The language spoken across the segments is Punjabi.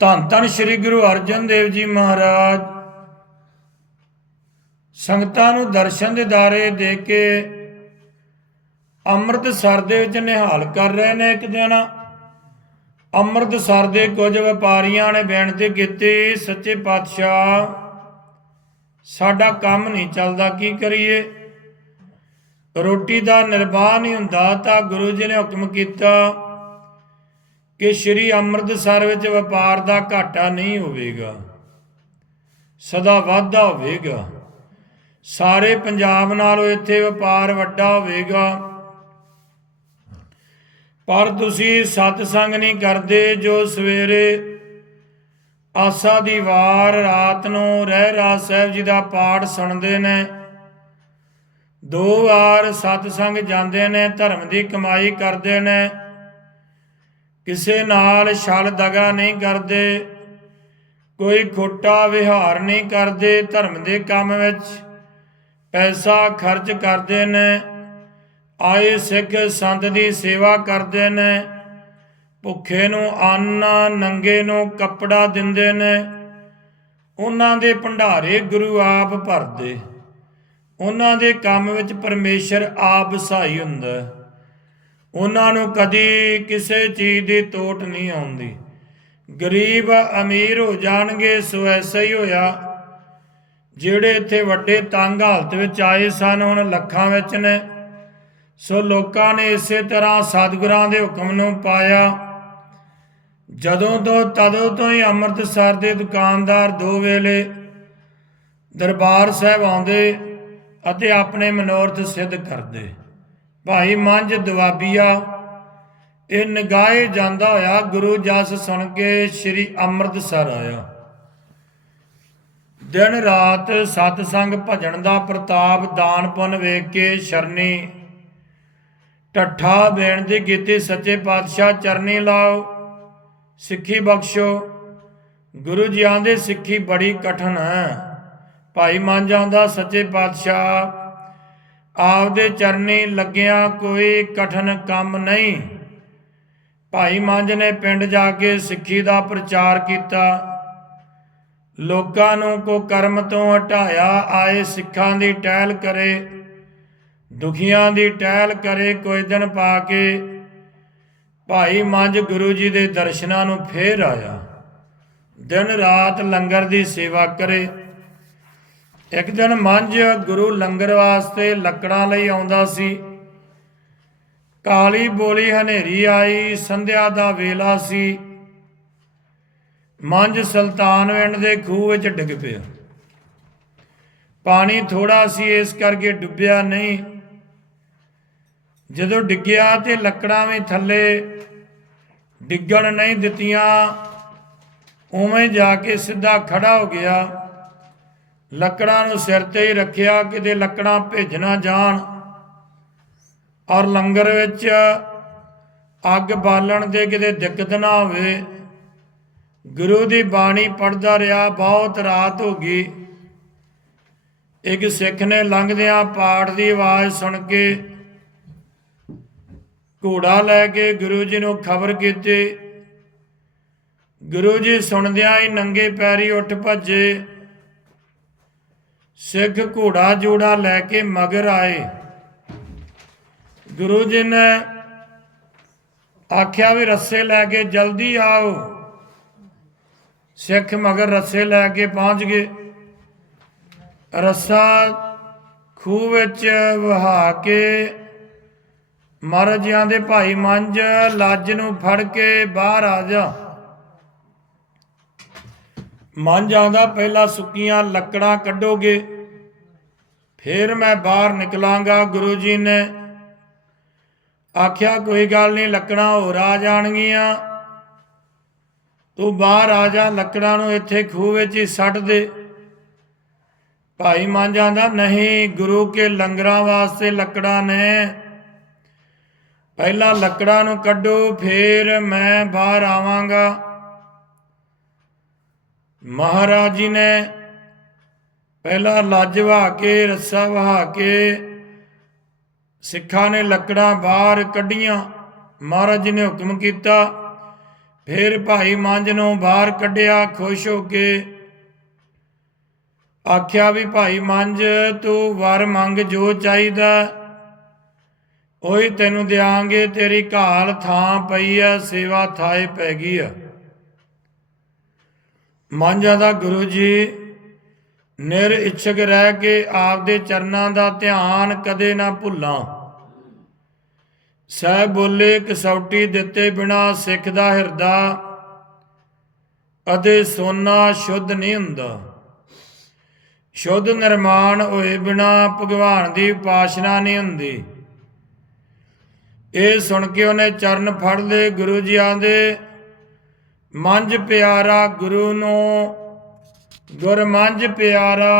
ਧੰਨ ਧੰਨ ਸ੍ਰੀ ਗੁਰੂ ਅਰਜਨ ਦੇਵ ਜੀ ਮਹਾਰਾਜ। ਸੰਗਤਾਂ ਨੂੰ ਦਰਸ਼ਨ ਦੇ ਦਾਰੇ ਦੇ ਕੇ ਅੰਮ੍ਰਿਤਸਰ ਦੇ ਵਿੱਚ ਨਿਹਾਲ ਕਰ ਰਹੇ ਨੇ ਇੱਕ ਦਿਨ ਅੰਮ੍ਰਿਤਸਰ ਦੇ ਕੁਝ ਵਪਾਰੀਆਂ ਨੇ ਬੇਨਤੀ ਕੀਤੀ, ਸੱਚੇ ਪਾਤਸ਼ਾਹ, ਸਾਡਾ ਕੰਮ ਨਹੀਂ ਚੱਲਦਾ, ਕੀ ਕਰੀਏ? ਰੋਟੀ ਦਾ ਨਿਰਵਾਹ ਨਹੀਂ ਹੁੰਦਾ, ਤਾਂ ਗੁਰੂ ਜੀ ਨੇ ਹੁਕਮ ਕੀਤਾ ਕਿ ਸ਼੍ਰੀ ਅੰਮ੍ਰਿਤਸਰ ਵਿੱਚ ਵਪਾਰ ਦਾ ਘਾਟਾ ਨਹੀਂ ਹੋਵੇਗਾ, ਸਦਾ ਵਾਧਾ ਹੋਵੇਗਾ। ਸਾਰੇ ਪੰਜਾਬ ਨਾਲੋਂ ਇੱਥੇ ਵਪਾਰ ਵੱਡਾ ਹੋਵੇਗਾ। ਪਰ ਤੁਸੀਂ ਸਤਸੰਗ ਨਹੀਂ ਕਰਦੇ ਜੋ ਸਵੇਰੇ ਆਸਾ ਦੀ ਵਾਰ ਰਾਤ ਨੂੰ ਰਹਿ ਰਾਜ ਸਾਹਿਬ ਜੀ ਦਾ ਪਾਠ ਸੁਣਦੇ ਨੇ। ਦੋ ਵਾਰ ਸਤਸੰਗ ਜਾਂਦੇ ਨੇ, ਧਰਮ ਦੀ ਕਮਾਈ ਕਰਦੇ ਨੇ। ਕਿਸੇ ਨਾਲ ਛਲ ਦਗਾ ਨਹੀਂ ਕਰਦੇ, ਕੋਈ ਖੋਟਾ ਵਿਹਾਰ ਨਹੀਂ ਕਰਦੇ, ਧਰਮ ਦੇ ਕੰਮ ਵਿੱਚ ਪੈਸਾ ਖਰਚ ਕਰਦੇ ਨੇ, ਆਏ ਸਿੱਖ ਸੰਤ ਦੀ ਸੇਵਾ ਕਰਦੇ ਨੇ, ਭੁੱਖੇ ਨੂੰ ਅੰਨ ਨੰਗੇ ਨੂੰ ਕੱਪੜਾ ਦਿੰਦੇ ਨੇ, ਉਹਨਾਂ ਦੇ ਭੰਡਾਰੇ ਗੁਰੂ ਆਪ ਭਰਦੇ, ਉਹਨਾਂ ਦੇ ਕੰਮ ਵਿੱਚ ਪਰਮੇਸ਼ਰ ਆਪ ਸਹਾਈ ਹੁੰਦਾ। ਉਹਨਾਂ ਨੂੰ ਕਦੀ ਕਿਸੇ ਚੀਜ਼ ਦੀ ਤੋਟ ਨਹੀਂ ਆਉਂਦੀ। ਗਰੀਬ ਅਮੀਰ ਹੋ ਜਾਣਗੇ, ਸੋ ਐਸਾ ਹੀ ਹੋਇਆ। ਜਿਹੜੇ ਇੱਥੇ ਵੱਡੇ ਤੰਗ ਹਾਲਤ ਵਿੱਚ ਆਏ ਸਨ, ਹੁਣ ਲੱਖਾਂ ਵਿੱਚ ਨੇ। ਸੋ ਲੋਕਾਂ ਨੇ ਇਸੇ ਤਰ੍ਹਾਂ ਸਤਿਗੁਰਾਂ ਦੇ ਹੁਕਮ ਨੂੰ ਪਾਇਆ। ਜਦੋਂ ਤੋਂ, ਤਦੋਂ ਤੋਂ ਹੀ ਅੰਮ੍ਰਿਤਸਰ ਦੇ ਦੁਕਾਨਦਾਰ ਦੋ ਵੇਲੇ ਦਰਬਾਰ ਸਾਹਿਬ ਆਉਂਦੇ ਅਤੇ ਆਪਣੇ ਮਨੋਰਥ ਸਿੱਧ ਕਰਦੇ। ਭਾਈ ਮੰਝ ਦੁਆਬੀਆ ਇਹ ਨਗਾਏ ਜਾਂਦਾ ਹੋਇਆ ਗੁਰੂ ਜਸ ਸੁਣ ਕੇ ਸ੍ਰੀ ਅੰਮ੍ਰਿਤਸਰ ਆਇਆ। ਦਿਨ ਰਾਤ ਸਤਸੰਗ ਭਜਨ ਦਾ ਪ੍ਰਤਾਪ ਦਾਨ ਪੁੰਨ ਵੇਖ ਕੇ ਸ਼ਰਨੀ ਟੱਠਾ ਬੇਨਤੀ ਕੀਤੀ, ਸੱਚੇ ਪਾਤਸ਼ਾਹ ਚਰਨੀ ਲਾਓ, ਸਿੱਖੀ ਬਖਸ਼ੋ। ਗੁਰੂ ਜੀ ਆਂਦੇ, ਸਿੱਖੀ ਬੜੀ ਕਠਨ ਹੈ। ਭਾਈ ਮੰਨ ਜਾਂਦਾ ਸੱਚੇ ਪਾਤਸ਼ਾਹ ਆਪਦੇ ਚਰਨੀ ਲੱਗਿਆ ਕੋਈ ਕਠਨ ਕੰਮ ਨਹੀਂ। ਭਾਈ ਮੰਝ ਨੇ ਪਿੰਡ ਜਾ ਕੇ ਸਿੱਖੀ ਦਾ ਪ੍ਰਚਾਰ ਕੀਤਾ। ਲੋਕਾਂ ਨੂੰ ਕੋ ਕਰਮ ਤੋਂ ਹਟਾਇਆ ਆਏ ਸਿੱਖਾਂ ਦੀ ਟਹਿਲ ਕਰੇ, ਦੁਖੀਆਂ ਦੀ ਟਹਿਲ ਕਰੇ ਕੋਈ ਦਿਨ ਪਾ ਕੇ। ਭਾਈ ਮੰਝ ਗੁਰੂ ਜੀ ਦੇ ਦਰਸ਼ਨਾਂ ਨੂੰ ਫੇਰ ਆਇਆ। ਦਿਨ ਰਾਤ ਲੰਗਰ ਦੀ ਸੇਵਾ ਕਰੇ। ਇੱਕ ਦਿਨ ਮੰਝ ਗੁਰੂ ਲੰਗਰ ਵਾਸਤੇ ਲੱਕੜਾਂ ਲਈ ਆਉਂਦਾ ਸੀ। ਕਾਲੀ ਬੋਲੀ ਹਨੇਰੀ ਆਈ, ਸੰਧਿਆ ਦਾ ਵੇਲਾ ਸੀ। ਮੰਝ ਸੁਲਤਾਨਵਿੰਡ ਦੇ ਖੂਹ ਵਿੱਚ ਡਿੱਗ ਪਿਆ। ਪਾਣੀ ਥੋੜਾ ਸੀ, ਇਸ ਕਰਕੇ ਡੁੱਬਿਆ ਨਹੀਂ। ਜਦੋਂ ਡਿੱਗਿਆ ਤੇ ਲੱਕੜਾਂ ਵੀ ਥੱਲੇ ਡਿੱਗਣ ਨਹੀਂ ਦਿੱਤੀਆਂ, ਉਵੇਂ ਜਾ ਕੇ ਸਿੱਧਾ ਖੜਾ ਹੋ ਗਿਆ। ਲੱਕੜਾਂ ਨੂੰ ਸਿਰ ਤੇ ਹੀ ਰੱਖਿਆ, ਕਿਤੇ ਲੱਕੜਾਂ ਭਿੱਜ ਨਾ ਜਾਣ। ਔਰ ਲੰਗਰ ਵਿੱਚ ਅੱਗ ਬਾਲਣ ਦੇ ਕਿਤੇ ਦਿੱਕਤ ਨਾ ਹੋਵੇ। ਗੁਰੂ ਦੀ ਬਾਣੀ ਪੜਦਾ ਰਿਹਾ, ਬਹੁਤ ਰਾਤ ਹੋ ਗਈ। ਇੱਕ ਸਿੱਖ ਨੇ ਲੰਘਦਿਆਂ ਪਾਠ ਦੀ ਆਵਾਜ਼ ਸੁਣ ਕੇ ਘੋੜਾ ਲੈ ਕੇ ਗੁਰੂ ਜੀ ਨੂੰ ਖਬਰ ਕੀਤੀ। ਗੁਰੂ ਜੀ ਸੁਣਦਿਆਂ ਹੀ ਨੰਗੇ ਪੈਰੀ ਉੱਠ ਭੱਜੇ। ਸਿੱਖ ਘੋੜਾ ਜੋੜਾ ਲੈ ਕੇ ਮਗਰ ਆਏ। ਗੁਰੂ ਜੀ ਨੇ ਆਖਿਆ ਵੀ ਰੱਸੇ ਲੈ ਕੇ ਜਲਦੀ ਆਓ। ਸਿੱਖ ਮਗਰ ਰੱਸੇ ਲੈ ਕੇ ਪਹੁੰਚ ਗਏ। ਰੱਸਾ ਖੂਹ ਵਿੱਚ ਵਹਾ ਕੇ ਮਹਾਰਾਜਿਆਂ ਦੇ ਭਾਈ ਮੰਜ ਲੱਜ ਨੂੰ ਫੜ ਕੇ ਬਾਹਰ ਆ ਜਾ। ਮੰਝ ਜਾਂਦਾ ਪਹਿਲਾਂ ਸੁੱਕੀਆਂ ਲੱਕੜਾਂ ਕੱਢੋਗੇ, ਫਿਰ ਮੈਂ ਬਾਹਰ ਨਿਕਲਾਂਗਾ ਗੁਰੂ ਜੀ ਨੇ। ਆਖਿਆ, ਕੋਈ ਗੱਲ ਨਹੀਂ, ਲੱਕੜਾਂ ਹੋਰ ਆ ਜਾਣਗੀਆਂ। ਤੂੰ ਬਾਹਰ ਆ ਜਾ, ਲੱਕੜਾਂ ਨੂੰ ਇੱਥੇ ਖੂਹ ਵਿੱਚ ਹੀ ਸੱਟ ਦੇ। ਭਾਈ ਮੰਨ ਜਾਂਦਾ, ਨਹੀਂ, ਗੁਰੂ ਕੇ ਲੰਗਰਾਂ ਵਾਸਤੇ ਲੱਕੜਾਂ ਨੇ। ਪਹਿਲਾਂ ਲੱਕੜਾਂ ਨੂੰ ਕੱਢੋ, ਫਿਰ ਮੈਂ ਬਾਹਰ ਆਵਾਂਗਾ। ਮਹਾਰਾਜ ਜੀ ਨੇ ਪਹਿਲਾਂ ਲੱਜ ਵਹਾ ਕੇ, ਰੱਸਾ ਵਹਾ ਕੇ ਸਿੱਖਾਂ ਨੇ ਲੱਕੜਾਂ ਬਾਹਰ ਕੱਢੀਆਂ। ਮਹਾਰਾਜ ਜੀ ਨੇ ਹੁਕਮ ਕੀਤਾ, ਫਿਰ ਭਾਈ ਮੰਜ ਨੂੰ ਬਾਹਰ ਕੱਢਿਆ, ਖੁਸ਼ ਹੋ ਕੇ ਆਖਿਆ ਵੀ ਭਾਈ ਮੰਜ, ਤੂੰ ਵਰ ਮੰਗ ਜੋ ਚਾਹੀਦਾ, ਉਹੀ ਤੈਨੂੰ ਦਿਆਂਗੇ, ਤੇਰੀ ਘਾਲ ਥਾਂ ਪਈ ਆ, ਸੇਵਾ ਥਾਏ ਪੈ ਗਈ ਆ। ਮੰਝਾ ਦਾ ਗੁਰੂ ਜੀ ਨਿਰ ਇੱਛਕ ਰਹਿ ਕੇ ਆਪਦੇ ਚਰਨਾਂ ਦਾ ਧਿਆਨ ਕਦੇ ਨਾ ਭੁੱਲਾਂ। ਸਹਿਬ ਬੋਲੇ ਕਸੌਟੀ ਦਿੱਤੇ ਬਿਨਾ ਸਿੱਖ ਦਾ ਹਿਰਦਾ ਅਤੇ ਸੋਨਾ ਸ਼ੁੱਧ ਨਹੀਂ ਹੁੰਦਾ। ਸ਼ੁੱਧ ਨਿਰਮਾਣ ਹੋਏ ਬਿਨਾ ਭਗਵਾਨ ਦੀ ਉਪਾਸ਼ਨਾ ਨਹੀਂ ਹੁੰਦੀ। ਇਹ ਸੁਣ ਕੇ ਉਹਨੇ ਚਰਨ ਫੜ ਲਏ, ਗੁਰੂ ਜੀ ਆਂਦੇ ਮੰਜ ਪਿਆਰਾ ਗੁਰੂ ਨੂੰ, ਗੁਰ ਮੰਝ ਪਿਆਰਾ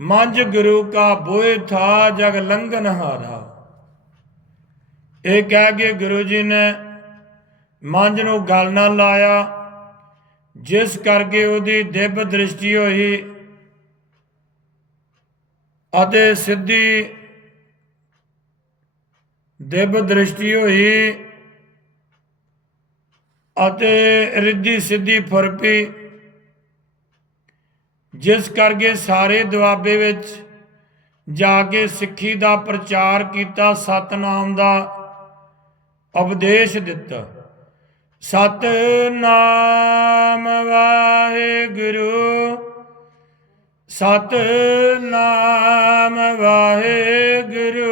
ਮੰਜ ਗੁਰੂ ਕਾ ਬੋਏ ਥਾ ਜਗ ਲੰਘਨ ਹਾਰਾ। ਇਹ ਕਹਿ ਕੇ ਗੁਰੂ ਜੀ ਨੇ ਮੰਜ ਨੂੰ ਗਲ ਨਾਲ ਲਾਇਆ, ਜਿਸ ਕਰਕੇ ਉਹਦੀ ਦਿਵ ਦ੍ਰਿਸ਼ਟੀ ਹੋਈ ਅਤੇ ਸਿੱਧੀ ਦਿਵ ਦ੍ਰਿਸ਼ਟੀ ਹੋਈ ਅਤੇ ਰਿੱਧੀ ਸਿੱਧੀ ਫੁਰਪੀ, ਜਿਸ ਕਰਕੇ ਸਾਰੇ ਦੁਆਬੇ ਵਿੱਚ ਜਾ ਕੇ ਸਿੱਖੀ ਦਾ ਪ੍ਰਚਾਰ ਕੀਤਾ, ਸਤਨਾਮ ਦਾ ਉਪਦੇਸ਼ ਦਿੱਤਾ। ਸਤਨਾਮ ਵਾਹਿਗੁਰੂ ਸਤਨਾਮ ਵਾਹਿਗੁਰੂ।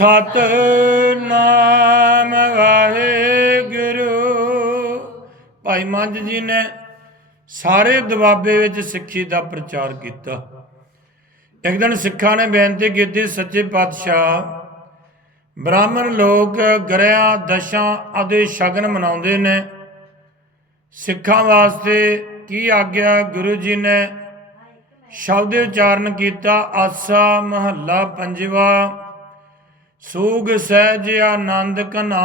ਵਾਹਿਗੁਰੂ ਸਤਨਾਮ ਵਾਹਿਗੁਰੂ। ਭਾਈ ਮੰਝ ਜੀ ਨੇ ਸਾਰੇ ਦਬਾਬੇ ਵਿੱਚ ਸਿੱਖੀ ਦਾ ਪ੍ਰਚਾਰ ਕੀਤਾ। ਇੱਕ ਦਿਨ ਸਿੱਖਾਂ ਨੇ ਬੇਨਤੀ ਕੀਤੀ, ਸੱਚੇ ਪਾਤਸ਼ਾਹ, ਬ੍ਰਾਹਮਣ ਲੋਕ ਗ੍ਰਹਿਆਂ, ਦਸ਼ਾਂ ਅਤੇ ਸ਼ਗਨ ਮਨਾਉਂਦੇ ਨੇ। ਸਿੱਖਾਂ ਵਾਸਤੇ ਕੀ ਆਗਿਆ? ਗੁਰੂ ਜੀ ਨੇ ਸ਼ਬਦ ਉਚਾਰਨ ਕੀਤਾ, ਆਸਾ ਮਹੱਲਾ ਪੰਜਵਾ ਸੂਗ ਸਹਿਜ ਆਨੰਦ ਕਨਾ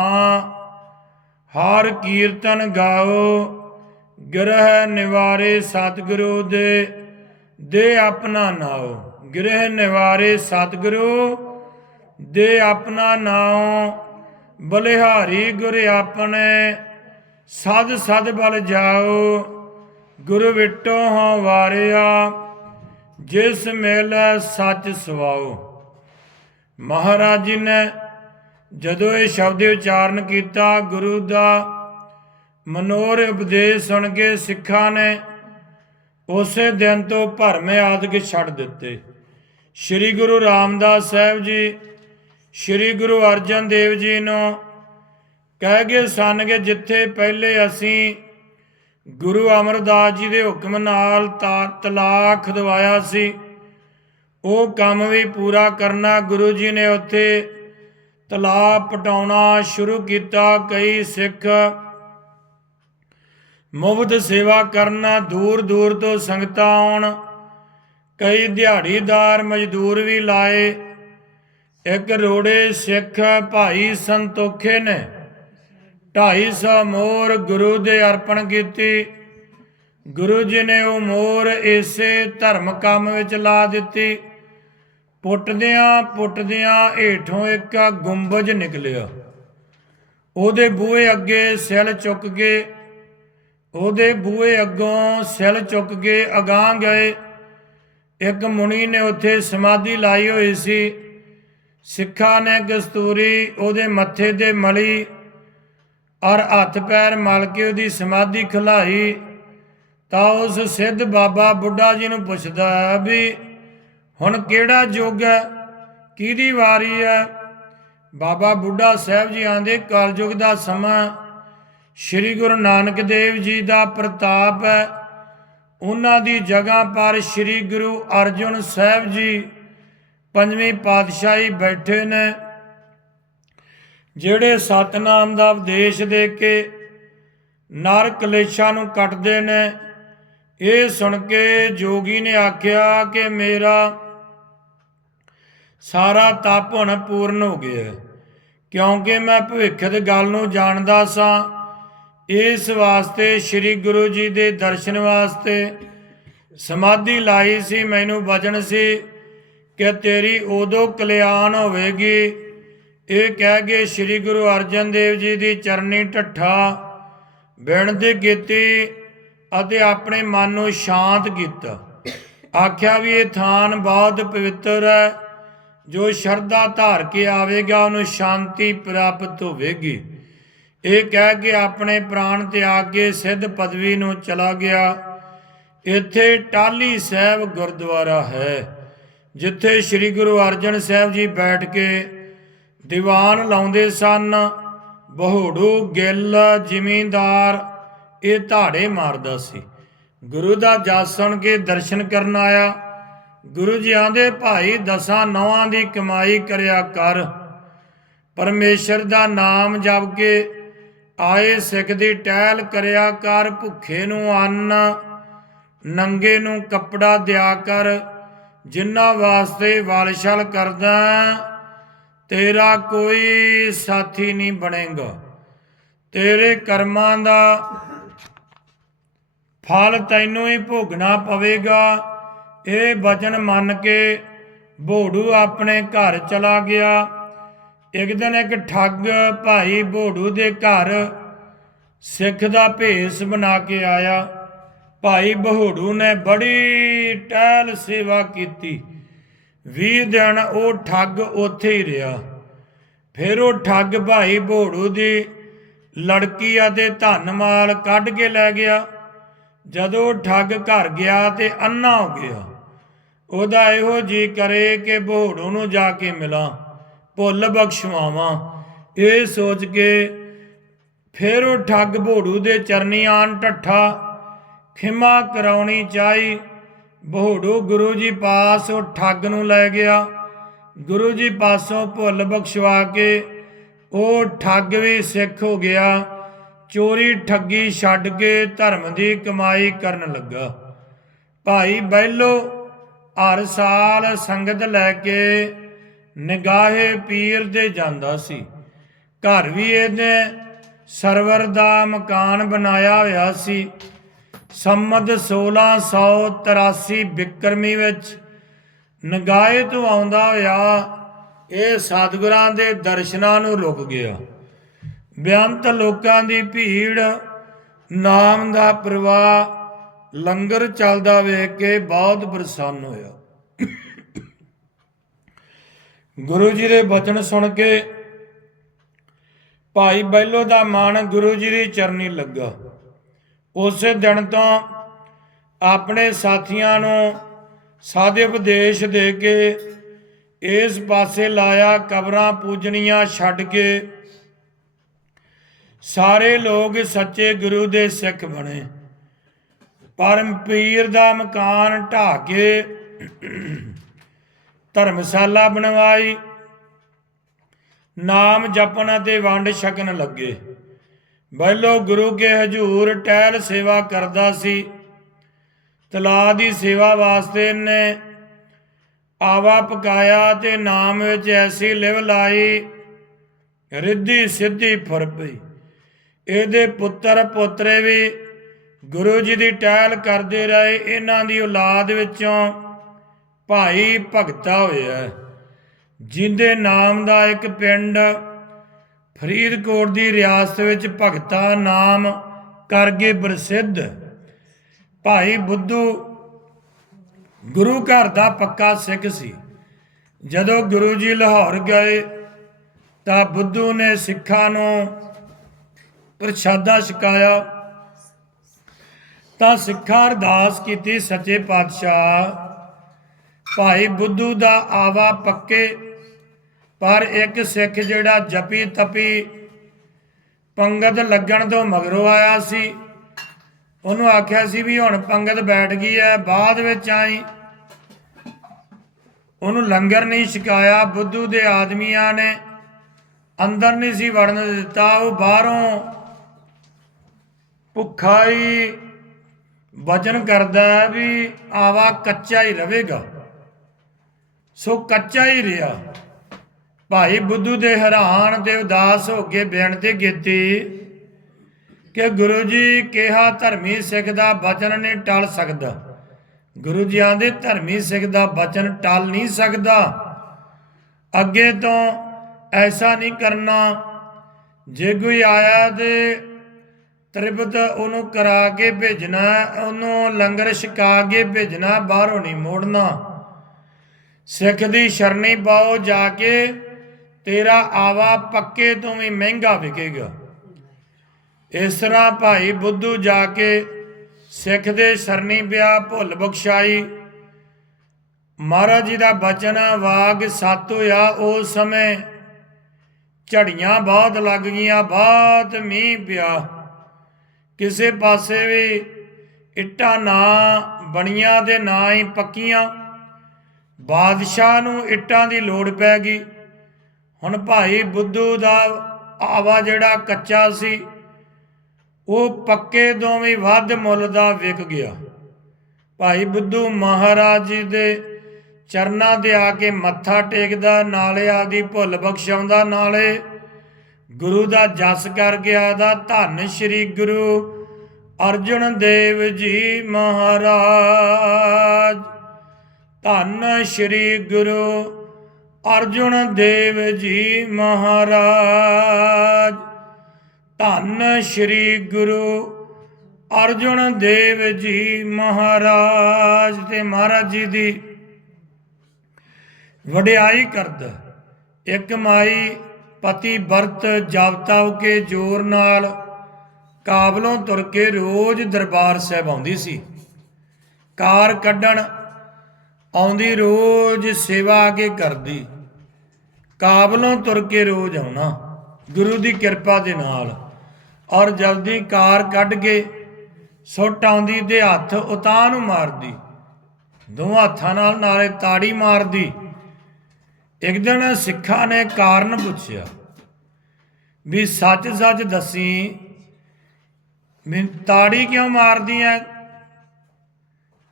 ਹਰ ਕੀਰਤਨ ਗਾਓ, ਗ੍ਰਹਿ ਨਿਵਾਰੇ ਸਤਿਗੁਰੂ ਦੇ ਦੇ ਆਪਣਾ ਨਾਉ। ਗ੍ਰਹਿ ਨਿਵਾਰੇ ਸਤਿਗੁਰੂ, ਦੇ ਆਪਣਾ ਨਾਉ। ਬਲਿਹਾਰੀ ਗੁਰ ਆਪਣੇ, ਸਦ ਸਦ ਬਲ ਜਾਓ। ਗੁਰ ਵਿਟੋ ਹਾਂ ਵਾਰਿਆ, ਜਿਸ ਮਿਲ ਸੱਚ ਸਵਾਓ ਮਹਾਰਾਜ ਜੀ ਨੇ ਜਦੋਂ ਇਹ ਸ਼ਬਦ ਉਚਾਰਨ ਕੀਤਾ, ਗੁਰੂ ਦਾ ਮਨੋਰ ਉਪਦੇਸ਼ ਸੁਣ ਕੇ ਸਿੱਖਾਂ ਨੇ ਉਸੇ ਦਿਨ ਤੋਂ ਭਰਮ ਆਦਿਕ ਛੱਡ ਦਿੱਤੇ। ਸ੍ਰੀ ਗੁਰੂ ਰਾਮਦਾਸ ਸਾਹਿਬ ਜੀ, ਸ੍ਰੀ ਗੁਰੂ ਅਰਜਨ ਦੇਵ ਜੀ ਨੂੰ ਕਹਿ ਗਏ ਸਨ ਕਿ ਜਿੱਥੇ ਪਹਿਲੇ ਅਸੀਂ ਗੁਰੂ ਅਮਰਦਾਸ ਜੀ ਦੇ ਹੁਕਮ ਨਾਲ ਤਾ- ਤਲਾਕ ਦਵਾਇਆ ਸੀ ਉਹ ਕੰਮ ਵੀ ਪੂਰਾ ਕਰਨਾ ਗੁਰੂ ਜੀ ਨੇ ਉੱਥੇ ਤਲਾਬ ਪਟਾਉਣਾ ਸ਼ੁਰੂ ਕੀਤਾ, ਕਈ ਸਿੱਖ ਮੁਫਤ ਸੇਵਾ ਕਰਨਾ ਦੂਰ ਦੂਰ ਤੋਂ ਸੰਗਤਾਂ ਆਉਣ, ਕਈ ਦਿਹਾੜੀਦਾਰ ਮਜ਼ਦੂਰ ਵੀ ਲਾਏ। ਇੱਕ ਰੋੜੇ ਸਿੱਖ ਭਾਈ ਸੰਤੋਖੇ ਨੇ 250 ਮੋਰ ਗੁਰੂ ਦੇ ਅਰਪਣ ਕੀਤੀ। ਗੁਰੂ ਜੀ ਨੇ ਉਹ ਮੋਰ ਇਸੇ ਧਰਮ ਕੰਮ ਵਿੱਚ ਲਾ ਦਿੱਤੀ। ਪੁੱਟਦਿਆਂ ਪੁੱਟਦਿਆਂ ਹੇਠੋਂ ਇੱਕ ਗੁੰਬਜ ਨਿਕਲਿਆ। ਉਹਦੇ ਬੂਹੇ ਅੱਗੇ ਸਿਲ ਚੁੱਕ ਕੇ, ਉਹਦੇ ਬੂਹੇ ਅੱਗੋਂ ਸਿਲ ਚੁੱਕ ਕੇ ਅਗਾਹ ਗਏ। ਇੱਕ ਮੁਨੀ ਨੇ ਉੱਥੇ ਸਮਾਧੀ ਲਾਈ ਹੋਈ ਸੀ। ਸਿੱਖਾਂ ਨੇ ਕਸਤੂਰੀ ਉਹਦੇ ਮੱਥੇ ਤੇ ਮਲੀ ਔਰ ਹੱਥ ਪੈਰ ਮਲ ਕੇ ਉਹਦੀ ਸਮਾਧੀ ਖਲਾਈ ਤਾਂ ਉਸ ਸਿੱਧ ਬਾਬਾ ਬੁੱਢਾ ਜੀ ਨੂੰ ਪੁੱਛਦਾ ਹੈ ਵੀ ਹੁਣ ਕਿਹੜਾ ਯੁੱਗ ਹੈ? ਕਿਹਦੀ ਵਾਰੀ ਹੈ? ਬਾਬਾ ਬੁੱਢਾ ਸਾਹਿਬ ਜੀ ਆਂਦੇ, ਕਲਯੁਗ ਦਾ ਸਮਾਂ ਸ੍ਰੀ ਗੁਰੂ ਨਾਨਕ ਦੇਵ ਜੀ ਦਾ ਪ੍ਰਤਾਪ ਹੈ। ਉਹਨਾਂ ਦੀ ਜਗ੍ਹਾ ਪਰ ਸ੍ਰੀ ਗੁਰੂ ਅਰਜੁਨ ਸਾਹਿਬ ਜੀ ਪੰਜਵੀਂ ਪਾਤਸ਼ਾਹੀ ਬੈਠੇ ਨੇ, ਜਿਹੜੇ ਸਤਨਾਮ ਦਾ ਉਪਦੇਸ਼ ਦੇ ਕੇ ਨਰ ਕਲੇਸ਼ਾਂ ਨੂੰ ਕੱਟਦੇ ਨੇ। ਇਹ ਸੁਣ ਕੇ ਜੋਗੀ ਨੇ ਆਖਿਆ ਕਿ ਮੇਰਾ ਸਾਰਾ ਤਪ ਹੁਣ ਪੂਰਨ ਹੋ ਗਿਆ ਕਿਉਂਕਿ ਮੈਂ ਭਵਿੱਖ ਦੀ ਗੱਲ ਨੂੰ ਜਾਣਦਾ ਸਾਂ, ਇਸ ਵਾਸਤੇ ਸ੍ਰੀ ਗੁਰੂ ਜੀ ਦੇ ਦਰਸ਼ਨ ਵਾਸਤੇ ਸਮਾਧੀ ਲਾਈ ਸੀ, ਮੈਨੂੰ ਵਚਨ ਸੀ ਕਿ ਤੇਰੀ ਉਦੋਂ ਕਲਿਆਣ ਹੋਵੇਗੀ। ਇਹ ਕਹਿ ਕੇ ਸ੍ਰੀ ਗੁਰੂ ਅਰਜਨ ਦੇਵ ਜੀ ਦੀ ਚਰਨੀ ਢੱਠਾ ਬਿਣਤੀ ਕੀਤੀ ਅਤੇ ਆਪਣੇ ਮਨ ਨੂੰ ਸ਼ਾਂਤ ਕੀਤਾ। ਆਖਿਆ ਵੀ ਇਹ ਥਾਨ ਬਹੁਤ ਪਵਿੱਤਰ ਹੈ। ਜੋ ਸ਼ਰਧਾ ਧਾਰ ਕੇ ਆਵੇਗਾ, ਉਹਨੂੰ ਸ਼ਾਂਤੀ ਪ੍ਰਾਪਤ ਹੋਵੇਗੀ। ਇਹ ਕਹਿ ਕੇ ਆਪਣੇ ਪ੍ਰਾਣ ਤਿਆਗ ਕੇ ਸਿੱਧ ਪਦਵੀ ਨੂੰ ਚਲਾ ਗਿਆ। ਇੱਥੇ ਟਾਲੀ ਸਾਹਿਬ ਗੁਰਦੁਆਰਾ ਹੈ, ਜਿੱਥੇ ਸ੍ਰੀ ਗੁਰੂ ਅਰਜਨ ਸਾਹਿਬ ਜੀ ਬੈਠ ਕੇ ਦੀਵਾਨ ਲਾਉਂਦੇ ਸਨ। ਬਹੋੜੂ, ਗਿੱਲ, ਜ਼ਿਮੀਂਦਾਰ, ਇਹ ਧਾੜੇ ਮਾਰਦਾ ਸੀ। ਗੁਰੂ ਦਾ ਜਸ ਸੁਣ ਕੇ ਦਰਸ਼ਨ ਕਰਨ ਆਇਆ। ਗੁਰੂ ਜੀ ਆਂਦੇ ਭਾਈ ਦਸਾਂ ਨੌਆਂ ਦੀ ਕਮਾਈ ਕਰਿਆ ਕਰ। ਪਰਮੇਸ਼ਰ ਦਾ ਨਾਮ ਜਪ ਕੇ ਆਏ ਸਿੱਖ ਦੀ ਟਹਿਲ ਕਰਿਆ ਕਰ, ਭੁੱਖੇ ਨੂੰ ਅੰਨ, ਨੰਗੇ ਨੂੰ ਕੱਪੜਾ ਦਿਆ ਕਰ। ਜਿਨ੍ਹਾਂ ਵਾਸਤੇ ਵਾਲਸ਼ਲ ਕਰਦਾ, ਤੇਰਾ ਕੋਈ ਸਾਥੀ ਨਹੀਂ ਬਣੇਗਾ। ਤੇਰੇ ਕਰਮਾਂ ਦਾ ਫਲ ਤੈਨੂੰ ਹੀ ਭੋਗਣਾ ਪਵੇਗਾ। ਇਹ ਵਚਨ ਮੰਨ ਕੇ ਭੋੜੂ ਆਪਣੇ ਘਰ ਚਲਾ ਗਿਆ। ਇੱਕ ਦਿਨ ਇੱਕ ਠੱਗ ਭਾਈ ਬੋੜੂ ਦੇ ਘਰ ਸਿੱਖ ਦਾ ਭੇਸ ਬਣਾ ਕੇ ਆਇਆ। ਭਾਈ ਬਹੋੜੂ ਨੇ ਬੜੀ ਟਹਿਲ ਸੇਵਾ ਕੀਤੀ। 20 ਦਿਨ ਉਹ ਠੱਗ ਉੱਥੇ ਹੀ ਰਿਹਾ। ਫਿਰ ਉਹ ਠੱਗ ਭਾਈ ਭੋੜੂ ਦੀ ਲੜਕੀ ਅਤੇ ਧਨ ਮਾਲ ਕੱਢ ਕੇ ਲੈ ਗਿਆ। ਜਦੋਂ ਠੱਗ ਘਰ ਗਿਆ ਤੇ ਅੰਨਾ ਹੋ ਗਿਆ। ਉਹਦਾ ਇਹੋ ਜੀ ਕਰੇ ਕਿ ਭੋੜੂ ਨੂੰ ਜਾ ਕੇ ਮਿਲਾਂ, ਭੁੱਲ ਬਖਸ਼ਵਾਵਾਂ। ਇਹ ਸੋਚ ਕੇ ਫਿਰ ਉਹ ਠੱਗ ਭੋੜੂ ਦੇ ਚਰਨੀ ਆਣ ਢੱਠਾ ਖਿਮਾ ਕਰਾਉਣੀ ਚਾਹੀ। ਭੋੜੂ ਗੁਰੂ ਜੀ ਪਾਸ ਉਹ ਠੱਗ ਨੂੰ ਲੈ ਗਿਆ। ਗੁਰੂ ਜੀ ਪਾਸੋਂ ਭੁੱਲ ਬਖਸ਼ਵਾ ਕੇ ਉਹ ਠੱਗ ਵੀ ਸਿੱਖ ਹੋ ਗਿਆ। ਚੋਰੀ ਠੱਗੀ ਛੱਡ ਕੇ ਧਰਮ ਦੀ ਕਮਾਈ ਕਰਨ ਲੱਗਾ। ਭਾਈ ਬੈਲੋ ਹਰ ਸਾਲ ਸੰਗਤ ਲੈ ਕੇ ਨਿਗਾਹੇ ਪੀਰ ਦੇ ਜਾਂਦਾ ਸੀ। ਘਰ ਵੀ ਇਹਨੇ ਸਰਵਰ ਦਾ ਮਕਾਨ ਬਣਾਇਆ ਹੋਇਆ ਸੀ। ਸੰਮਤ 1683 ਬਿਕਰਮੀ ਵਿੱਚ ਨਗਾਏ ਤੋਂ ਆਉਂਦਾ ਹੋਇਆ ਇਹ ਸਤਿਗੁਰਾਂ ਦੇ ਦਰਸ਼ਨਾਂ ਨੂੰ ਰੁਕ ਗਿਆ। ਬੇਅੰਤ ਲੋਕਾਂ ਦੀ ਭੀੜ, ਨਾਮ ਦਾ ਪ੍ਰਵਾਹ ਲੰਗਰ ਚੱਲਦਾ ਵੇਖ ਕੇ ਬਹੁਤ ਪ੍ਰਸੰਨ ਹੋਇਆ। ਗੁਰੂ ਜੀ ਦੇ ਬਚਨ ਸੁਣ ਕੇ ਭਾਈ ਬੈਲੋ ਦਾ ਮਨ ਗੁਰੂ ਜੀ ਦੀ ਚਰਨੀ ਲੱਗਾ। ਉਸੇ ਦਿਨ ਤੋਂ ਆਪਣੇ ਸਾਥੀਆਂ ਨੂੰ ਸਾਦੇ ਉਪਦੇਸ਼ ਦੇ ਕੇ ਇਸ ਪਾਸੇ ਲਾਇਆ ਕਬਰਾਂ ਪੂਜਣੀਆਂ ਛੱਡ ਕੇ ਸਾਰੇ ਲੋਕ ਸੱਚੇ ਗੁਰੂ ਦੇ ਸਿੱਖ ਬਣੇ। ਪਰਮ ਪੀਰ ਦਾ ਮਕਾਨ ਢਾ ਕੇ ਧਰਮਸ਼ਾਲਾ ਬਣਵਾਈ। ਨਾਮ ਜਪਣ ਅਤੇ ਵੰਡ ਛਕਣ ਲੱਗੇ। ਪਹਿਲੋ ਗੁਰੂ ਕੇ ਹਜੂਰ ਟਹਿਲ ਸੇਵਾ ਕਰਦਾ ਸੀ। ਤਲਾ ਦੀ ਸੇਵਾ ਵਾਸਤੇ ਨੇ ਆਵਾ ਪਕਾਇਆ ਤੇ ਨਾਮ ਵਿੱਚ ਐਸੀ ਲਿਵ ਲਾਈ। ਰਿੱਧੀ ਸਿੱਧੀ ਫੁਰ ਪਈ ਇਹਦੇ ਪੁੱਤਰ ਪੋਤਰੇ ਵੀ ਗੁਰੂ ਜੀ ਦੀ ਟਹਿਲ ਕਰਦੇ ਰਹੇ ਇਹਨਾਂ ਦੀ ਔਲਾਦ ਵਿੱਚੋਂ ਭਾਈ ਭਗਤਾ ਹੋਇਆ ਹੈ, ਜਿੰਦੇ ਨਾਮ ਦਾ ਇੱਕ ਪਿੰਡ ਫਰੀਦਕੋਟ ਦੀ ਰਿਆਸਤ ਵਿੱਚ ਭਗਤਾ ਨਾਮ ਕਰਗੇ ਪ੍ਰਸਿੱਧ। ਭਾਈ ਬੁੱਧੂ ਗੁਰੂ ਘਰ ਦਾ ਪੱਕਾ ਸਿੱਖ ਸੀ। ਜਦੋਂ ਗੁਰੂ ਜੀ ਲਾਹੌਰ ਗਏ ਤਾਂ ਬੁੱਧੂ ਨੇ ਸਿੱਖਾਂ ਨੂੰ ਪ੍ਰਸ਼ਾਦਾ ਛਕਾਇਆ। ਤਾਂ ਸਿੱਖਾਂ ਅਰਦਾਸ ਕੀਤੀ ਸੱਚੇ ਪਾਤਸ਼ਾਹ। ਭਾਈ ਬੁੱਧੂ ਦਾ ਆਵਾ ਪੱਕੇ, ਪਰ ਇੱਕ ਸਿੱਖ ਜਿਹੜਾ ਜਪੀ ਤਪੀ ਪੰਗਤ ਲੱਗਣ ਤੋਂ ਮਗਰੋਂ ਆਇਆ ਸੀ। ਉਹਨੂੰ ਆਖਿਆ ਸੀ ਵੀ ਹੁਣ ਪੰਗਤ ਬੈਠ ਗਈ ਹੈ ਬਾਅਦ ਵਿੱਚ ਆਈ। ਉਹਨੂੰ ਲੰਗਰ ਨਹੀਂ ਛਕਾਇਆ, ਬੁੱਧੂ ਦੇ ਆਦਮੀਆਂ ਨੇ ਅੰਦਰ ਨਹੀਂ ਸੀ ਵੜਨ ਦਿੱਤਾ, ਉਹ ਬਾਹਰੋਂ ਭੁੱਖਾ ਹੀ ਵਚਨ ਕਰਦਾ ਵੀ ਆਵਾ ਕੱਚਾ ਹੀ ਰਹੇਗਾ। ਸੋ ਕੱਚਾ ਹੀ ਰਿਹਾ। ਭਾਈ ਬੁੱਧੂ ਦੇ ਹੈਰਾਨ ਤੇ ਉਦਾਸ ਹੋ ਕੇ ਬੇਨਤੀ ਕੀਤੀ ਕਿ ਗੁਰੂ ਜੀ ਕਿਹਾ, ਧਰਮੀ ਸਿੱਖ ਦਾ ਵਚਨ ਨਹੀਂ ਟਲ ਸਕਦਾ। ਗੁਰੂ ਜੀ ਆਂਦੇ, ਧਰਮੀ ਸਿੱਖ ਦਾ ਵਚਨ ਟਲ ਨਹੀਂ ਸਕਦਾ। ਅੱਗੇ ਤੋਂ ਐਸਾ ਨਹੀਂ ਕਰਨਾ। ਜੇ ਕੋਈ ਆਇਆ ਤੇ ਤ੍ਰਿਪਤ ਉਹਨੂੰ ਕਰਾ ਕੇ ਭੇਜਣਾ, ਉਹਨੂੰ ਲੰਗਰ ਛਕਾ ਕੇ ਭੇਜਣਾ, ਬਾਹਰੋਂ ਨਹੀਂ ਮੋੜਨਾ। ਸਿੱਖ ਦੀ ਸ਼ਰਣੀ ਪਾਓ ਜਾ ਕੇ, ਤੇਰਾ ਆਵਾ ਪੱਕੇ ਤੋਂ ਵੀ ਮਹਿੰਗਾ ਵਿਕੇਗਾ। ਇਸ ਤਰ੍ਹਾਂ ਭਾਈ ਬੁੱਧੂ ਜਾ ਕੇ ਸਿੱਖ ਦੇ ਸਰਨੀ ਪਿਆ ਭੁੱਲ ਬਖਸ਼ਾਈ। ਮਹਾਰਾਜ ਜੀ ਦਾ ਬਚਨ ਵਾਗ ਸਤ ਹੋਇਆ ਉਸ ਸਮੇਂ। ਝੜੀਆਂ ਬਹੁਤ ਲੱਗ ਗਈਆਂ ਬਹੁਤ ਮੀਂਹ ਪਿਆ। ਕਿਸੇ ਪਾਸੇ ਵੀ ਇੱਟਾਂ ਨਾ ਬਣੀਆਂ ਤੇ ਨਾ ਹੀ ਪੱਕੀਆਂ। ਬਾਦਸ਼ਾਹ ਨੂੰ ਇੱਟਾਂ ਦੀ ਲੋੜ ਪੈ ਗਈ। ਹੁਣ ਭਾਈ ਬੁੱਧੂ ਦਾ ਆਵਾ ਜਿਹੜਾ ਕੱਚਾ ਸੀ, ਉਹ ਪੱਕੇ ਦੋਵੇਂ ਵੱਧ ਮੁੱਲ ਦਾ ਵਿਕ ਗਿਆ। ਭਾਈ ਬੁੱਧੂ ਮਹਾਰਾਜ ਜੀ ਦੇ ਚਰਨਾਂ ਤੇ ਆ ਕੇ ਮੱਥਾ ਟੇਕਦਾ, ਨਾਲੇ ਆਦੀ ਭੁੱਲ ਬਖਸ਼ਾਉਂਦਾ, ਨਾਲੇ ਗੁਰੂ ਦਾ ਜਸ ਕਰ ਗਿਆ ਦਾ ਧੰਨ ਸ਼੍ਰੀ ਗੁਰੂ ਅਰਜਨ ਦੇਵ ਜੀ ਮਹਾਰਾਜ। ਧੰਨ ਸ਼੍ਰੀ ਗੁਰੂ ਅਰਜੁਨ ਦੇਵ ਜੀ ਮਹਾਰਾਜ। ਧੰਨ ਸ਼੍ਰੀ ਗੁਰੂ ਅਰਜੁਨ ਦੇਵ ਜੀ ਮਹਾਰਾਜ ਤੇ ਮਹਾਰਾਜ ਜੀ ਦੀ ਵਡਿਆਈ ਕਰਦਾ। ਇੱਕ ਮਾਈ ਪਤੀ ਵਰਤ ਜਾਵਤਾ ਕੇ ਜੋਰ ਨਾਲ, ਕਾਬਲੋਂ ਤੁਰ ਕੇ ਰੋਜ਼ ਦਰਬਾਰ ਸਾਹਿਬ ਆਉਂਦੀ ਸੀ। ਕਾਰ ਕੱਢਣ ਆਉਂਦੀ ਰੋਜ਼ ਸੇਵਾ ਆ ਕੇ ਕਰਦੀ, ਕਾਬਲੋਂ ਤੁਰ ਕੇ ਰੋਜ਼ ਆਉਣਾ, ਗੁਰੂ ਦੀ ਕਿਰਪਾ ਦੇ ਨਾਲ। ਔਰ ਜਲਦੀ ਕਾਰ ਕੱਢ ਕੇ ਸੁੱਟ ਆਉਂਦੀ ਤੇ ਹੱਥ ਉਤਾਂ ਨੂੰ ਮਾਰਦੀ ਦੋਵਾਂ ਹੱਥਾਂ ਨਾਲ ਨਾਲੇ ਤਾੜੀ ਮਾਰਦੀ। ਇੱਕ ਦਿਨ ਸਿੱਖਾਂ ਨੇ ਕਾਰਨ ਪੁੱਛਿਆ ਵੀ ਸੱਚ ਸੱਚ ਦੱਸੀ ਮੈਂ ਤਾੜੀ ਕਿਉਂ ਮਾਰਦੀ ਐ?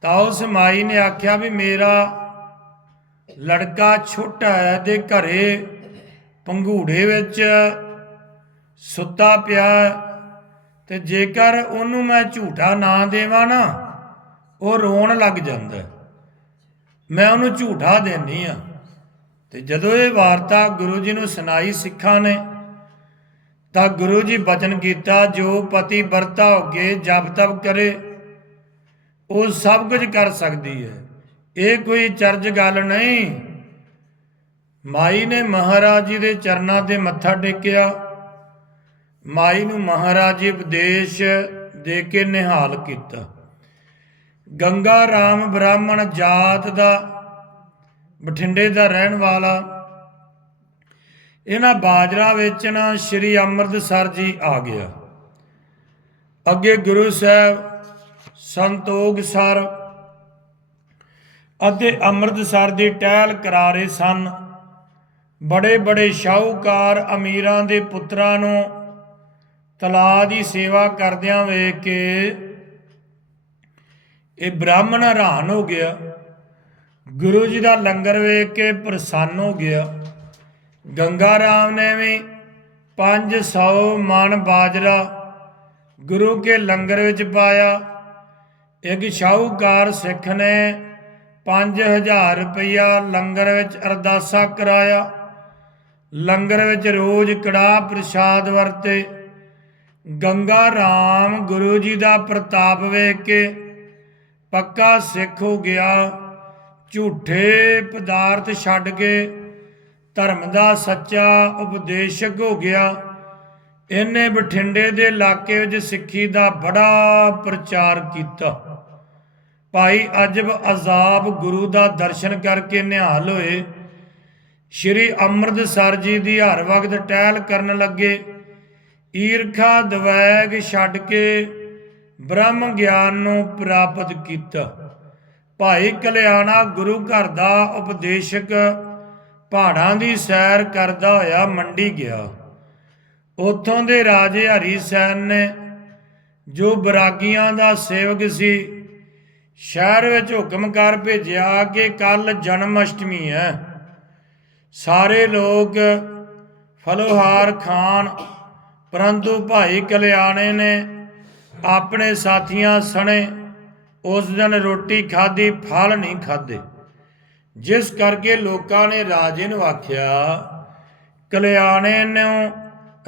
ਤਾਂ ਉਸ ਮਾਈ ਨੇ ਆਖਿਆ ਵੀ ਮੇਰਾ ਲੜਕਾ ਛੋਟਾ ਹੈ ਤੇ ਘਰੇ ਪੰਘੂੜੇ ਵਿੱਚ ਸੁੱਤਾ ਪਿਆ ਹੈ ਤੇ ਜੇਕਰ ਉਹਨੂੰ ਮੈਂ ਝੂਠਾ ਨਾ ਦੇਵਾਂ ਨਾ, ਉਹ ਰੋਣ ਲੱਗ ਜਾਂਦਾ ਮੈਂ ਉਹਨੂੰ ਝੂਠਾ ਦੇਣੀ ਆ। ਤੇ ਜਦੋਂ ਇਹ ਵਾਰਤਾ ਗੁਰੂ ਜੀ ਨੂੰ ਸੁਣਾਈ ਸਿੱਖਾਂ ਨੇ, ਤਾਂ ਗੁਰੂ ਜੀ ਬਚਨ ਕੀਤਾ, ਜੋ ਪਤੀ ਵਰਤਾ ਹੋ ਕੇ ਜਪ ਤਪ ਕਰੇ। ਉਹ ਸਭ ਕੁਝ ਕਰ ਸਕਦੀ ਹੈ। ਇਹ ਕੋਈ ਚਰਜ ਗੱਲ ਨਹੀਂ। ਮਾਈ ਨੇ ਮਹਾਰਾਜ ਜੀ ਦੇ ਚਰਨਾਂ ਤੇ ਮੱਥਾ ਟੇਕਿਆ। ਮਾਈ ਨੂੰ ਮਹਾਰਾਜ ਜੀ ਉਪਦੇਸ਼ ਦੇ ਕੇ ਨਿਹਾਲ ਕੀਤਾ। ਗੰਗਾ ਰਾਮ ਬ੍ਰਾਹਮਣ ਜਾਤ ਦਾ ਬਠਿੰਡੇ ਦਾ ਰਹਿਣ ਵਾਲਾ। ਇਹਨਾਂ ਬਾਜਰਾ ਵੇਚਣਾ ਸ਼੍ਰੀ ਅੰਮ੍ਰਿਤਸਰ ਜੀ ਆ ਗਿਆ। ਅੱਗੇ ਗੁਰੂ ਸਾਹਿਬ ਸੰਤੋਖ ਸਰ ਅਤੇ ਅੰਮ੍ਰਿਤਸਰ ਦੀ ਟਹਿਲ ਕਰਾਰੇ ਸਨ। ਬੜੇ ਬੜੇ ਸ਼ਾਹੂਕਾਰ ਅਮੀਰਾਂ ਦੇ ਪੁੱਤਰਾਂ ਨੂੰ ਤਲਾ ਦੀ ਸੇਵਾ ਕਰਦਿਆਂ ਵੇਖ ਕੇ ਇਹ ਬ੍ਰਾਹਮਣ ਹੈਰਾਨ ਹੋ ਗਿਆ। ਗੁਰੂ ਜੀ ਦਾ ਲੰਗਰ ਵੇਖ ਕੇ ਪ੍ਰਸੰਨ ਹੋ ਗਿਆ। ਗੰਗਾ ਰਾਮ ਨੇ ਵੀ 500 ਮਣ ਬਾਜਰਾ ਗੁਰੂ ਕੇ ਲੰਗਰ ਵਿੱਚ ਪਾਇਆ। ਇੱਕ ਸ਼ਾਹੂਕਾਰ ਸਿੱਖ ਨੇ 5000 ਰੁਪਇਆ ਲੰਗਰ ਵਿੱਚ ਅਰਦਾਸਾ ਕਰਾਇਆ। ਲੰਗਰ ਵਿੱਚ ਰੋਜ਼ ਕੜਾਹ ਪ੍ਰਸ਼ਾਦ ਵਰਤੇ। ਗੰਗਾ ਰਾਮ ਗੁਰੂ ਜੀ ਦਾ ਪ੍ਰਤਾਪ ਵੇਖ ਕੇ ਪੱਕਾ ਸਿੱਖ ਹੋ ਗਿਆ। ਝੂਠੇ ਪਦਾਰਥ ਛੱਡ ਕੇ ਧਰਮ ਦਾ ਸੱਚਾ ਉਪਦੇਸ਼ਕ ਹੋ ਗਿਆ। ਇਹਨੇ ਬਠਿੰਡੇ ਦੇ ਇਲਾਕੇ ਵਿੱਚ ਸਿੱਖੀ ਦਾ ਬੜਾ ਪ੍ਰਚਾਰ ਕੀਤਾ। ਭਾਈ ਅਜਬ ਅਜ਼ਾਬ ਗੁਰੂ ਦਾ ਦਰਸ਼ਨ ਕਰਕੇ ਨਿਹਾਲ ਹੋਏ। ਸ਼੍ਰੀ ਅੰਮ੍ਰਿਤਸਰ ਜੀ ਦੀ ਹਰ ਵਕਤ ਟਹਿਲ ਕਰਨ ਲੱਗੇ। ਈਰਖਾ ਦਵੈਗ ਛੱਡ ਕੇ ਬ੍ਰਹਮ ਗਿਆਨ ਨੂੰ ਪ੍ਰਾਪਤ ਕੀਤਾ। ਭਾਈ ਕਲਿਆਣਾ ਗੁਰੂ ਘਰ ਦਾ ਉਪਦੇਸ਼ਕ ਪਹਾੜਾਂ ਦੀ ਸੈਰ ਕਰਦਾ ਹੋਇਆ ਮੰਡੀ ਗਿਆ। ਉਥੋਂ ਦੇ ਰਾਜੇ ਹਰੀ ਸੈਨ ਨੇ, ਜੋ ਬਰਾਗੀਆਂ ਦਾ ਸੇਵਕ ਸੀ, ਸ਼ਹਿਰ ਵਿੱਚ ਹੁਕਮ ਕਰ ਭੇਜਿਆ ਕਿ ਕੱਲ ਜਨਮ ਅਸ਼ਟਮੀ ਹੈ। ਸਾਰੇ ਲੋਕ ਫਲੋਹਾਰ ਖਾਨ, ਪਰੰਤੂ ਭਾਈ ਕਲਿਆਣੇ ਨੇ ਆਪਣੇ ਸਾਥੀਆਂ ਸਣੇ ਉਸ ਦਿਨ ਰੋਟੀ ਖਾਧੀ, ਫਲ ਨਹੀਂ ਖਾਧੇ। ਜਿਸ ਕਰਕੇ ਲੋਕਾਂ ਨੇ ਰਾਜੇ ਨੂੰ ਆਖਿਆ, ਕਲਿਆਣੇ ਨੂੰ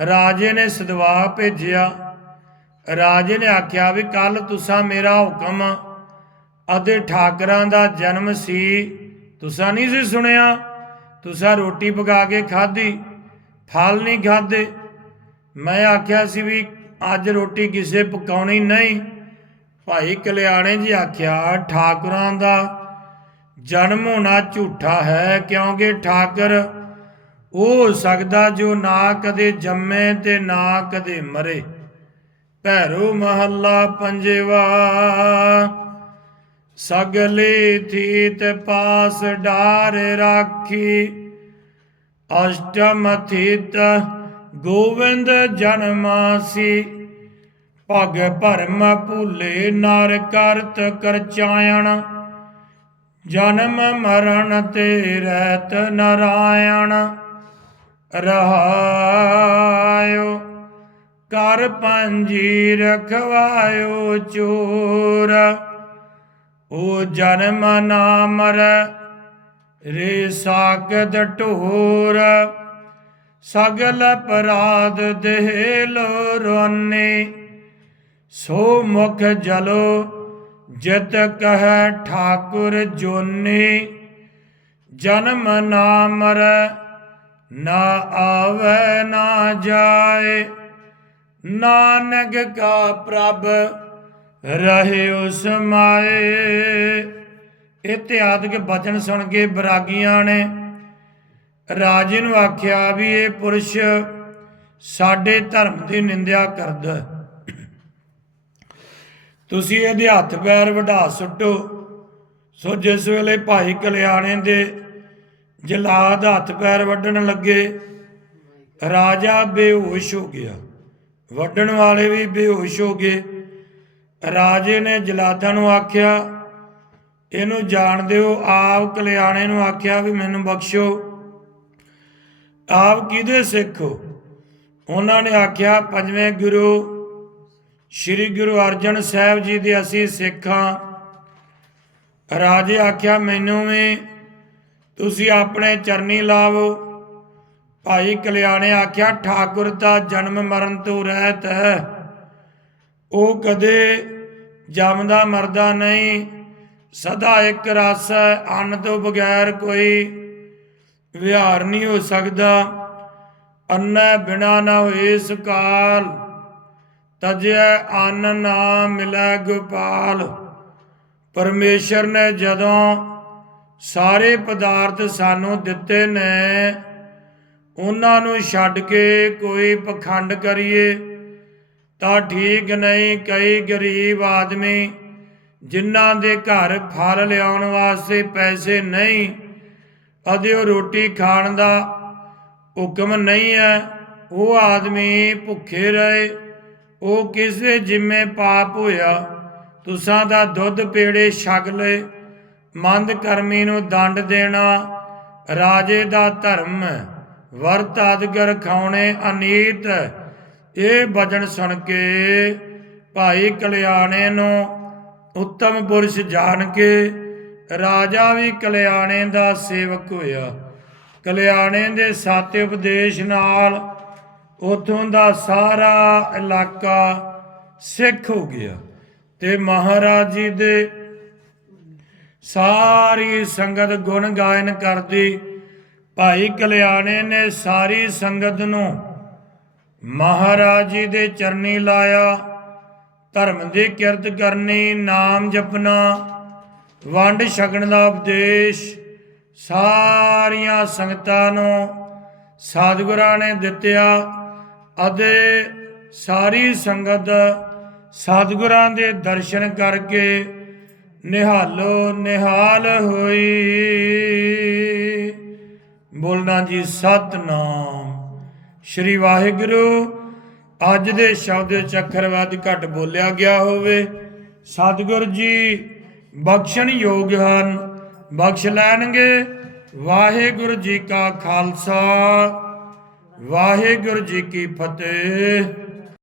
ਰਾਜੇ ਨੇ ਸਦਵਾ ਭੇਜਿਆ। ਰਾਜੇ ਨੇ ਆਖਿਆ ਵੀ ਕੱਲ ਤੁਸਾਂ ਮੇਰਾ ਹੁਕਮ ਅਤੇ ਠਾਕਰਾਂ ਦਾ ਜਨਮ ਸੀ। ਤੁਸਾਂ ਨਹੀਂ ਸੀ ਸੁਣਿਆ? ਤੁਸਾਂ ਰੋਟੀ ਪਕਾ ਕੇ ਖਾਧੀ, ਫਲ ਨਹੀਂ ਖਾਦੇ ਮੈਂ ਆਖਿਆ ਸੀ ਵੀ ਅੱਜ ਰੋਟੀ ਕਿਸੇ ਪਕਾਉਣੀ ਨਹੀਂ। ਭਾਈ ਕਲਿਆਣੇ ਜੀ ਆਖਿਆ, ਠਾਕੁਰਾਂ ਦਾ ਜਨਮ ਹੋਣਾ ਝੂਠਾ ਹੈ, ਕਿਉਂਕਿ ਠਾਕਰ ਉਹ ਹੋ ਸਕਦਾ ਜੋ ਨਾ ਕਦੇ ਜੰਮੇ ਤੇ ਨਾ ਕਦੇ ਮਰੇ। ਭੈਰੋ ਮਹੱਲਾ ਪੰਜਵਾ, ਸਗਲੇ ਥੀਤ ਪਾਸ ਡਾਰ ਰਾਖੀ। ਅਸ਼ਟਮ ਥੀਤ ਗੋਵਿੰਦ ਜਨਮਾਸੀ ਭਗ ਭਰਮ ਭੂਲੇ ਨਰ ਕਰਤ ਕਰਚਾਇਣ ਜਨਮ ਮਰਨ ਤੇ ਰਹਿਤ ਨਰਾਇਣ। ਰਹਾਇਓ, ਕਰ ਪੰਜੀ ਰਖਵਾਇਓ ਚੋਰ। ਉਹ ਜਨਮ ਨਾ ਮਰੈ ਰੇ ਸਾਗਦ ਢੋਰ। ਸਗਲ ਅਪਰਾਧ ਦੇਹ ਲੋ ਰੋਨੇ। ਸੋ ਮੁਖ ਜਲੋ, ਜਿਤ ਕਹੈ ਠਾਕੁਰ ਜੋਨੀ। ਜਨਮ ਨਾ ਮਰ, ਨਾ ਆਵੈ, ਨਾ ਜਾਏ। ਨਾਨਕ ਕਾ ਪ੍ਰਭ ਰਹੇ ਉਸ ਮਾਏ। ਇਤਿਆਦਿਕ ਬਚਨ ਸੁਣ ਕੇ ਬਰਾਗੀਆਂ ਨੇ। ਰਾਜੇ ਨੂੰ ਆਖਿਆ ਵੀ ਇਹ ਪੁਰਸ਼ ਸਾਡੇ ਧਰਮ ਦੀ ਨਿੰਦਿਆ ਕਰਦਾ। ਤੁਸੀਂ ਇਹਦੇ ਹੱਥ ਪੈਰ ਵਢਾ ਸੁੱਟੋ। ਸੋ ਜਿਸ ਵੇਲੇ ਭਾਈ ਕਲਿਆਣੇ ਦੇ ਜਲਾਦ ਹੱਥ ਪੈਰ ਵੱਢਣ ਲੱਗੇ, ਰਾਜਾ ਬੇਹੋਸ਼ ਹੋ ਗਿਆ। ਵੱਢਣ ਵਾਲੇ ਵੀ ਬੇਹੋਸ਼ ਹੋ ਗਏ। ਰਾਜੇ ਨੇ ਜਲਾਦਾਂ ਨੂੰ ਆਖਿਆ, ਇਹਨੂੰ ਜਾਣ ਦਿਓ। ਆਪ ਕਲਿਆਣੇ ਨੂੰ ਆਖਿਆ ਵੀ ਮੈਨੂੰ ਬਖਸ਼ੋ। ਆਪ ਕਿਹਦੇ ਸਿੱਖ ਹੋ? ਉਹਨਾਂ ਨੇ ਆਖਿਆ, ਪੰਜਵੇਂ ਗੁਰੂ ਸ੍ਰੀ ਗੁਰੂ ਅਰਜਨ ਸਾਹਿਬ ਜੀ ਦੇ ਅਸੀਂ ਸਿੱਖਾਂ। ਰਾਜੇ ਆਖਿਆ, ਮੈਨੂੰ ਵੀ ਤੁਸੀਂ ਆਪਣੇ ਚਰਨੀ ਲਾਵੋ। ਭਾਈ ਕਲਿਆਣੇ ਆਖਿਆ, ਠਾਕੁਰ ਦਾ ਜਨਮ ਮਰਨ ਤੋਂ ਰਹਿਤ ਹੈ। ਉਹ ਕਦੇ ਜੰਮਦਾ ਮਰਦਾ ਨਹੀਂ। ਸਦਾ ਇੱਕ ਰਸ ਹੈ, ਅੰਨ ਤੋਂ ਬਗੈਰ ਕੋਈ ਵਿਹਾਰ ਨਹੀਂ ਹੋ ਸਕਦਾ। ਅੰਨ ਬਿਨਾ ਨਾ ਹੋਏ ਸੁਕਾਲ। ਤਜੈ ਅੰਨ ਨਾ ਮਿਲੈ ਗੋਪਾਲ। ਪਰਮੇਸ਼ਰ ਨੇ ਜਦੋਂ ਸਾਰੇ ਪਦਾਰਥ ਸਾਨੂੰ ਦਿੱਤੇ ਨੇ, ਉਹਨਾਂ ਨੂੰ ਛੱਡ ਕੇ ਕੋਈ ਪਖੰਡ ਕਰੀਏ, ਤਾਂ ਠੀਕ ਨਹੀਂ ਕਈ ਗਰੀਬ ਆਦਮੀ, ਜਿਨ੍ਹਾਂ ਦੇ ਘਰ ਫਲ ਲਿਆਉਣ ਵਾਸਤੇ ਪੈਸੇ ਨਹੀਂ, ਅਤੇ ਉਹ ਰੋਟੀ ਖਾਣ ਦਾ ਹੁਕਮ ਨਹੀਂ ਹੈ, ਉਹ ਆਦਮੀ ਭੁੱਖੇ ਰਹੇ। ਉਹ ਕਿਸੇ ਜਿੰਮੇ ਪਾਪ ਹੋਇਆ, ਤੁਸਾਂ ਦਾ ਦੁੱਧ ਪੇੜੇ ਛਕ ਲਏ, ਮੰਦ ਕਰਮੀ ਨੂੰ ਦੰਡ ਦੇਣਾ, ਰਾਜੇ ਦਾ ਧਰਮ, ਵਰਤ ਅਦਗਰ ਖਾਉਣੇ ਅਨੀਤ ਹੈ। ਇਹ ਬਚਨ ਸੁਣ ਕੇ ਭਾਈ ਕਲਿਆਣੇ ਨੂੰ ਉੱਤਮ ਪੁਰਸ਼ ਜਾਣ ਕੇ ਰਾਜਾ ਵੀ ਕਲਿਆਣੇ ਦਾ ਸੇਵਕ ਹੋਇਆ ਕਲਿਆਣੇ ਦੇ ਸਾਤੇ ਉਪਦੇਸ਼ ਨਾਲ ਉਥੋਂ ਦਾ ਸਾਰਾ ਇਲਾਕਾ ਸਿੱਖ ਹੋ ਗਿਆ ਤੇ ਮਹਾਰਾਜ ਜੀ ਦੇ ਸਾਰੀ ਸੰਗਤ ਗੁਣ ਗਾਇਨ ਕਰਦੀ। ਭਾਈ ਕਲਿਆਣੇ ਨੇ ਸਾਰੀ ਸੰਗਤ ਨੂੰ ਮਹਾਰਾਜ ਜੀ ਦੇ ਚਰਨੀ ਲਾਇਆ, ਧਰਮ ਦੀ ਕਿਰਤ ਕਰਨੀ, ਨਾਮ ਜਪਣਾ, ਵੰਡ ਛਕਣ ਦਾ ਉਪਦੇਸ਼ ਸਾਰੀਆਂ ਸੰਗਤਾਂ ਨੂੰ ਸਤਿਗੁਰਾਂ ਨੇ ਦਿੱਤਿਆ। ਅਤੇ ਸਾਰੀ ਸੰਗਤ ਸਤਿਗੁਰਾਂ ਦੇ ਦਰਸ਼ਨ ਕਰਕੇ ਨਿਹਾਲੋ, ਨਿਹਾਲ ਹੋਈ। ਬੋਲਣਾ ਜੀ, ਸਤਨਾਮ। ਸ਼੍ਰੀ ਵਾਹਿਗੁਰੂ, ਅੱਜ ਦੇ ਸ਼ਬਦ ਚੱਕਰ ਵੱਧ ਘੱਟ ਬੋਲਿਆ ਗਿਆ ਹੋਵੇ। ਸਤਿਗੁਰ ਜੀ, ਬਖਸ਼ਣ ਯੋਗ ਹਨ, ਬਖਸ਼ ਲੈਣਗੇ। ਵਾਹਿਗੁਰੂ ਜੀ ਕਾ ਖਾਲਸਾ। ਵਾਹਿਗੁਰੂ ਜੀ ਕੀ ਫਤਿਹ।